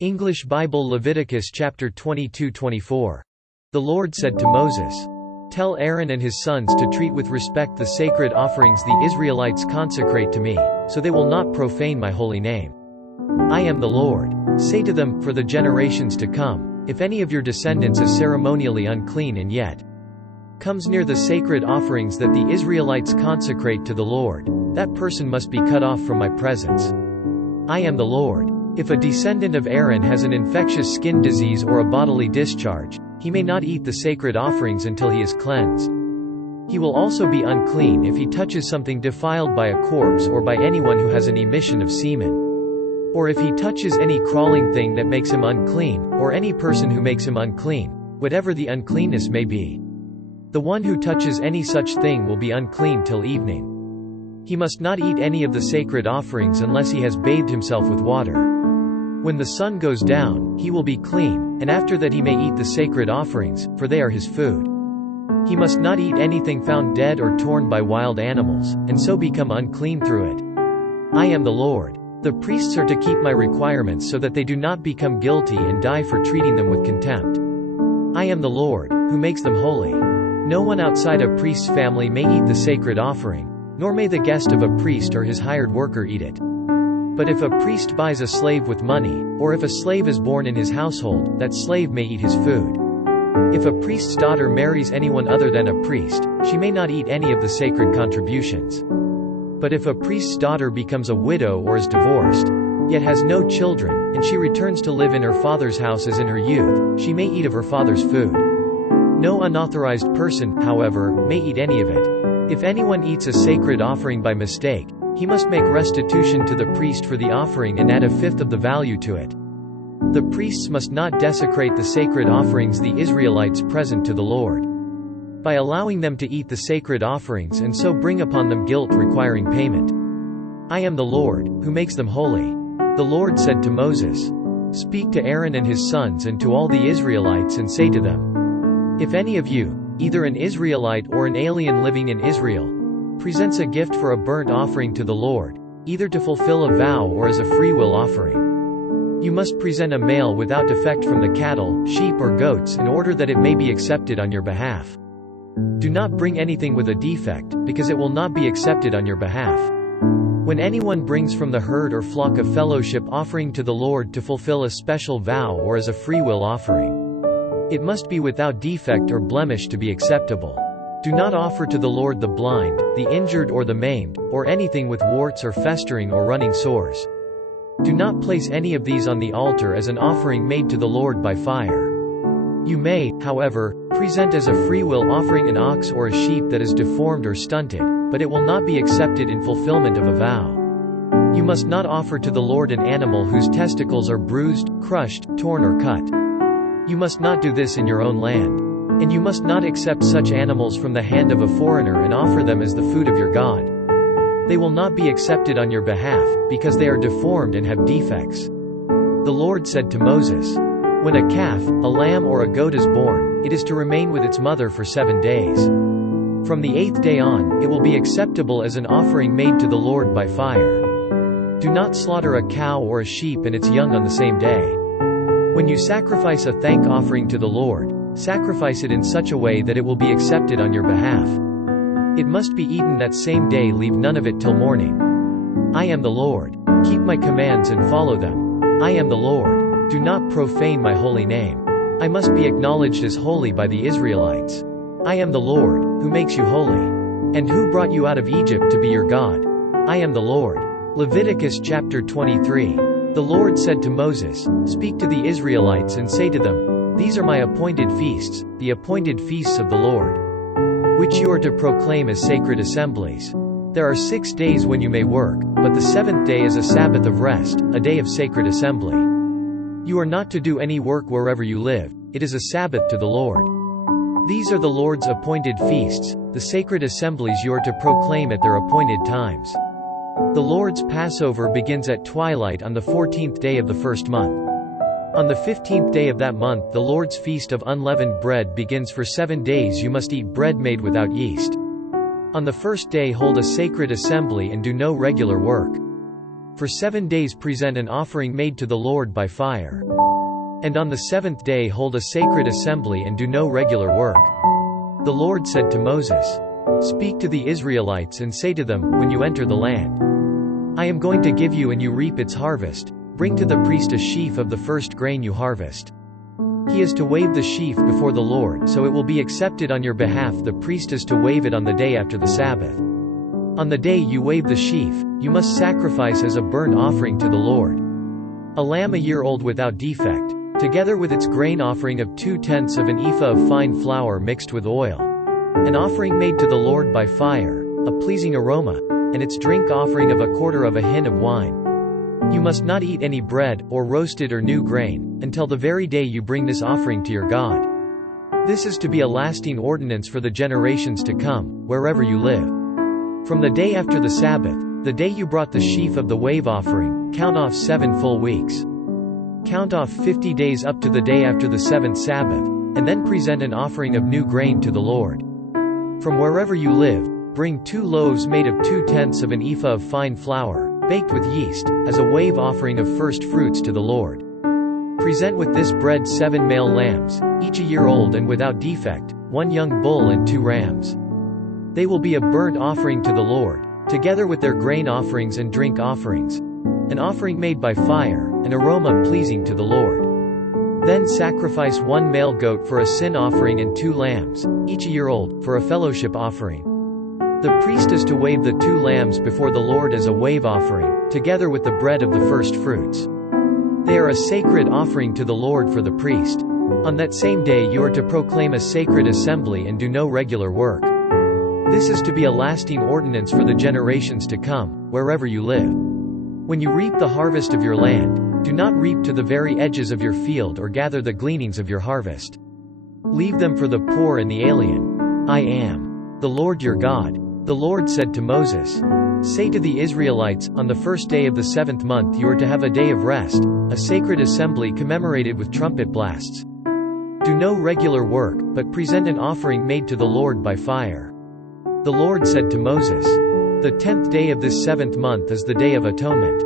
English Bible Leviticus chapter 22-24. The Lord said to Moses, "Tell Aaron and his sons to treat with respect the sacred offerings the Israelites consecrate to me, so they will not profane my holy name. I am the Lord. Say to them, for the generations to come, if any of your descendants is ceremonially unclean and yet comes near the sacred offerings that the Israelites consecrate to the Lord, that person must be cut off from my presence. I am the Lord. If a descendant of Aaron has an infectious skin disease or a bodily discharge, he may not eat the sacred offerings until he is cleansed. He will also be unclean if he touches something defiled by a corpse or by anyone who has an emission of semen. Or if he touches any crawling thing that makes him unclean, or any person who makes him unclean, whatever the uncleanness may be. The one who touches any such thing will be unclean till evening. He must not eat any of the sacred offerings unless he has bathed himself with water. When the sun goes down, he will be clean, and after that he may eat the sacred offerings, for they are his food. He must not eat anything found dead or torn by wild animals, and so become unclean through it. I am the Lord. The priests are to keep my requirements so that they do not become guilty and die for treating them with contempt. I am the Lord, who makes them holy. No one outside a priest's family may eat the sacred offering, nor may the guest of a priest or his hired worker eat it. But if a priest buys a slave with money, or if a slave is born in his household, that slave may eat his food. If a priest's daughter marries anyone other than a priest, she may not eat any of the sacred contributions. But if a priest's daughter becomes a widow or is divorced, yet has no children, and she returns to live in her father's house as in her youth, she may eat of her father's food. No unauthorized person, however, may eat any of it. If anyone eats a sacred offering by mistake, he must make restitution to the priest for the offering and add 1/5 of the value to it. The priests must not desecrate the sacred offerings the Israelites present to the Lord, by allowing them to eat the sacred offerings and so bring upon them guilt requiring payment. I am the Lord, who makes them holy. The Lord said to Moses, "Speak to Aaron and his sons and to all the Israelites and say to them, if any of you, either an Israelite or an alien living in Israel, presents a gift for a burnt offering to the Lord, either to fulfill a vow or as a freewill offering, you must present a male without defect from the cattle, sheep or goats in order that it may be accepted on your behalf. Do not bring anything with a defect, because it will not be accepted on your behalf. When anyone brings from the herd or flock a fellowship offering to the Lord to fulfill a special vow or as a freewill offering, it must be without defect or blemish to be acceptable. Do not offer to the Lord the blind, the injured or the maimed, or anything with warts or festering or running sores. Do not place any of these on the altar as an offering made to the Lord by fire. You may, however, present as a freewill offering an ox or a sheep that is deformed or stunted, but it will not be accepted in fulfillment of a vow. You must not offer to the Lord an animal whose testicles are bruised, crushed, torn or cut. You must not do this in your own land. And you must not accept such animals from the hand of a foreigner and offer them as the food of your God. They will not be accepted on your behalf, because they are deformed and have defects. The Lord said to Moses, when a calf, a lamb or a goat is born, it is to remain with its mother for 7 days. From the 8th day on, it will be acceptable as an offering made to the Lord by fire. Do not slaughter a cow or a sheep and its young on the same day. When you sacrifice a thank offering to the Lord, sacrifice it in such a way that it will be accepted on your behalf. It must be eaten that same day, leave none of it till morning. I am the Lord. Keep my commands and follow them. I am the Lord. Do not profane my holy name. I must be acknowledged as holy by the Israelites. I am the Lord, who makes you holy. And who brought you out of Egypt to be your God. I am the Lord. Leviticus chapter 23. The Lord said to Moses, "Speak to the Israelites and say to them, these are my appointed feasts, the appointed feasts of the Lord, which you are to proclaim as sacred assemblies. There are 6 days when you may work, but the 7th day is a Sabbath of rest, a day of sacred assembly. You are not to do any work wherever you live, it is a Sabbath to the Lord. These are the Lord's appointed feasts, the sacred assemblies you are to proclaim at their appointed times. The Lord's Passover begins at twilight on the 14th day of the first month. On the 15th day of that month the Lord's feast of unleavened bread begins. For 7 days you must eat bread made without yeast. On the first day hold a sacred assembly and do no regular work. For 7 days present an offering made to the Lord by fire. And on the 7th day hold a sacred assembly and do no regular work. The Lord said to Moses, "Speak to the Israelites and say to them, when you enter the land I am going to give you and you reap its harvest, bring to the priest a sheaf of the first grain you harvest. He is to wave the sheaf before the Lord, so it will be accepted on your behalf. The priest is to wave it on the day after the Sabbath. On the day you wave the sheaf, you must sacrifice as a burnt offering to the Lord a lamb a year old without defect, together with its grain offering of 2/10 of an ephah of fine flour mixed with oil, an offering made to the Lord by fire, a pleasing aroma, and its drink offering of 1/4 of a hin of wine. You must not eat any bread, or roasted or new grain, until the very day you bring this offering to your God. This is to be a lasting ordinance for the generations to come, wherever you live. From the day after the Sabbath, the day you brought the sheaf of the wave offering, count off 7 full weeks. Count off 50 days up to the day after the 7th Sabbath, and then present an offering of new grain to the Lord. From wherever you live, bring 2 loaves made of 2/10 of an ephah of fine flour, baked with yeast, as a wave offering of first fruits to the Lord. Present with this bread 7 male lambs, each a year old and without defect, 1 young bull and 2 rams. They will be a burnt offering to the Lord, together with their grain offerings and drink offerings, an offering made by fire, an aroma pleasing to the Lord. Then sacrifice 1 male goat for a sin offering and 2 lambs, each a year old, for a fellowship offering. The priest is to wave the 2 lambs before the Lord as a wave offering, together with the bread of the first fruits. They are a sacred offering to the Lord for the priest. On that same day you are to proclaim a sacred assembly and do no regular work. This is to be a lasting ordinance for the generations to come, wherever you live. When you reap the harvest of your land, do not reap to the very edges of your field or gather the gleanings of your harvest. Leave them for the poor and the alien. I am the Lord your God. The Lord said to Moses, "Say to the Israelites, on the first day of the 7th month you are to have a day of rest, a sacred assembly commemorated with trumpet blasts. Do no regular work, but present an offering made to the Lord by fire." The Lord said to Moses, "The 10th day of this 7th month is the Day of Atonement.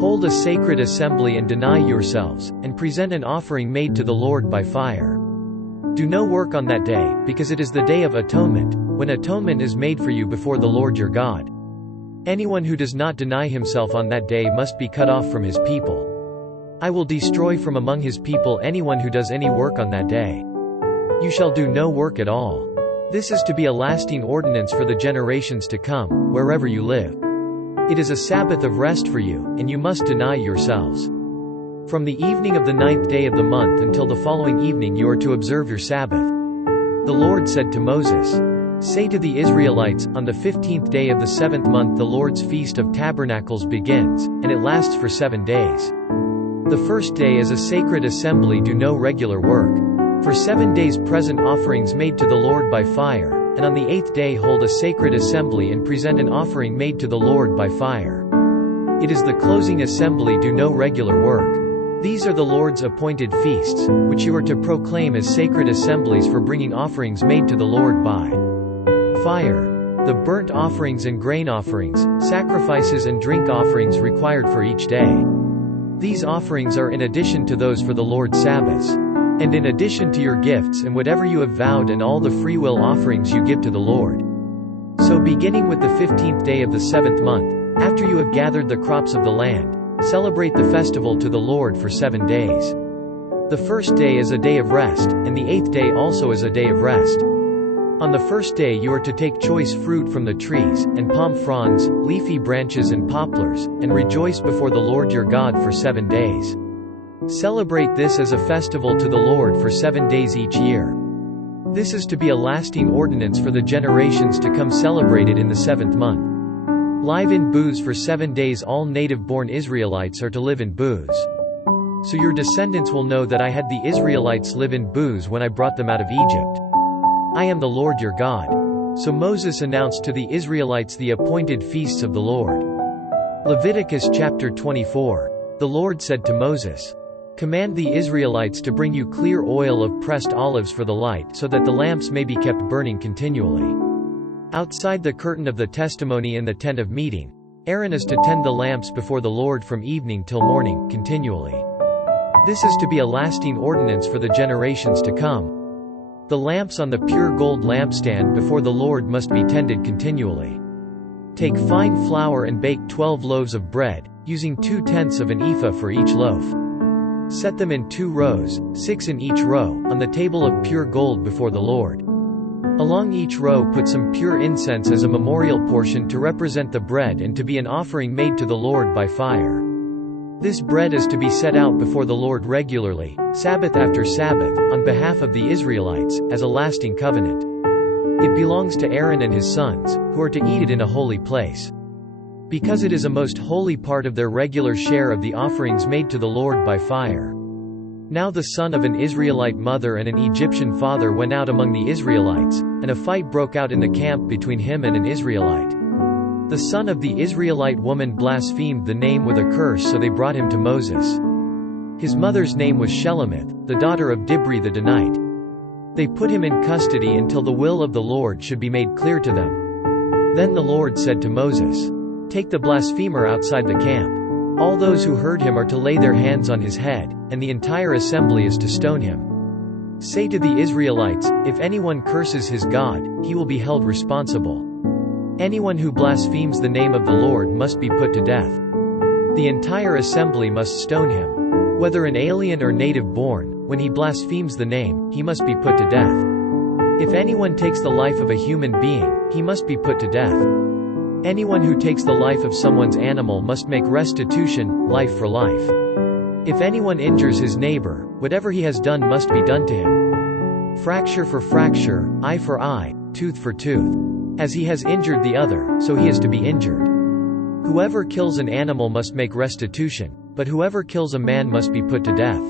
Hold a sacred assembly and deny yourselves, and present an offering made to the Lord by fire. Do no work on that day, because it is the Day of Atonement, when atonement is made for you before the Lord your God. Anyone who does not deny himself on that day must be cut off from his people. I will destroy from among his people anyone who does any work on that day. You shall do no work at all. This is to be a lasting ordinance for the generations to come, wherever you live. It is a Sabbath of rest for you, and you must deny yourselves. From the evening of the 9th day of the month until the following evening you are to observe your Sabbath." The Lord said to Moses, "Say to the Israelites, on the 15th day of the 7th month the Lord's Feast of Tabernacles begins, and it lasts for 7 days. The first day is a sacred assembly, do no regular work. For 7 days present offerings made to the Lord by fire, and on the 8th day hold a sacred assembly and present an offering made to the Lord by fire. It is the closing assembly, do no regular work. These are the Lord's appointed feasts, which you are to proclaim as sacred assemblies for bringing offerings made to the Lord by fire. The burnt offerings and grain offerings, sacrifices and drink offerings required for each day. These offerings are in addition to those for the Lord's Sabbaths, and in addition to your gifts and whatever you have vowed and all the freewill offerings you give to the Lord. So beginning with the 15th day of the 7th month, after you have gathered the crops of the land, celebrate the festival to the Lord for 7 days. The first day is a day of rest, and the 8th day also is a day of rest. On the first day you are to take choice fruit from the trees, and palm fronds, leafy branches and poplars, and rejoice before the Lord your God for 7 days. Celebrate this as a festival to the Lord for 7 days each year. This is to be a lasting ordinance for the generations to come, celebrated in the 7th month. Live in booths for 7 days. All native-born Israelites are to live in booths. So your descendants will know that I had the Israelites live in booths when I brought them out of Egypt. I am the Lord your God." So Moses announced to the Israelites the appointed feasts of the Lord. Leviticus chapter 24. The Lord said to Moses, "Command the Israelites to bring you clear oil of pressed olives for the light, so that the lamps may be kept burning continually outside the curtain of the testimony in the tent of meeting, Aaron is to tend the lamps before the Lord from evening till morning, continually. This is to be a lasting ordinance for the generations to come. The lamps on the pure gold lampstand before the Lord must be tended continually. Take fine flour and bake 12 loaves of bread, using 2/10 of an ephah for each loaf. Set them in 2 rows, 6 in each row, on the table of pure gold before the Lord. Along each row put some pure incense as a memorial portion to represent the bread and to be an offering made to the Lord by fire. This bread is to be set out before the Lord regularly, Sabbath after Sabbath, on behalf of the Israelites, as a lasting covenant. It belongs to Aaron and his sons, who are to eat it in a holy place. Because it is a most holy part of their regular share of the offerings made to the Lord by fire. Now the son of an Israelite mother and an Egyptian father went out among the Israelites, and a fight broke out in the camp between him and an Israelite. The son of the Israelite woman blasphemed the name with a curse, so they brought him to Moses. His mother's name was Shelemith, the daughter of Dibri the Danite. They put him in custody until the will of the Lord should be made clear to them. Then the Lord said to Moses, "Take the blasphemer outside the camp. All those who heard him are to lay their hands on his head, and the entire assembly is to stone him. Say to the Israelites, if anyone curses his God, he will be held responsible. Anyone who blasphemes the name of the Lord must be put to death. The entire assembly must stone him. Whether an alien or native born, when he blasphemes the name, he must be put to death. If anyone takes the life of a human being, he must be put to death. Anyone who takes the life of someone's animal must make restitution, life for life. If anyone injures his neighbor, whatever he has done must be done to him. Fracture for fracture, eye for eye, tooth for tooth. As he has injured the other, so he is to be injured. Whoever kills an animal must make restitution, but whoever kills a man must be put to death.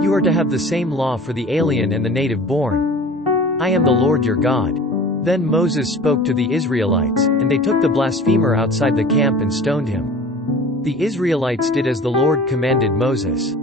You are to have the same law for the alien and the native born. I am the Lord your God." Then Moses spoke to the Israelites, and they took the blasphemer outside the camp and stoned him. The Israelites did as the Lord commanded Moses.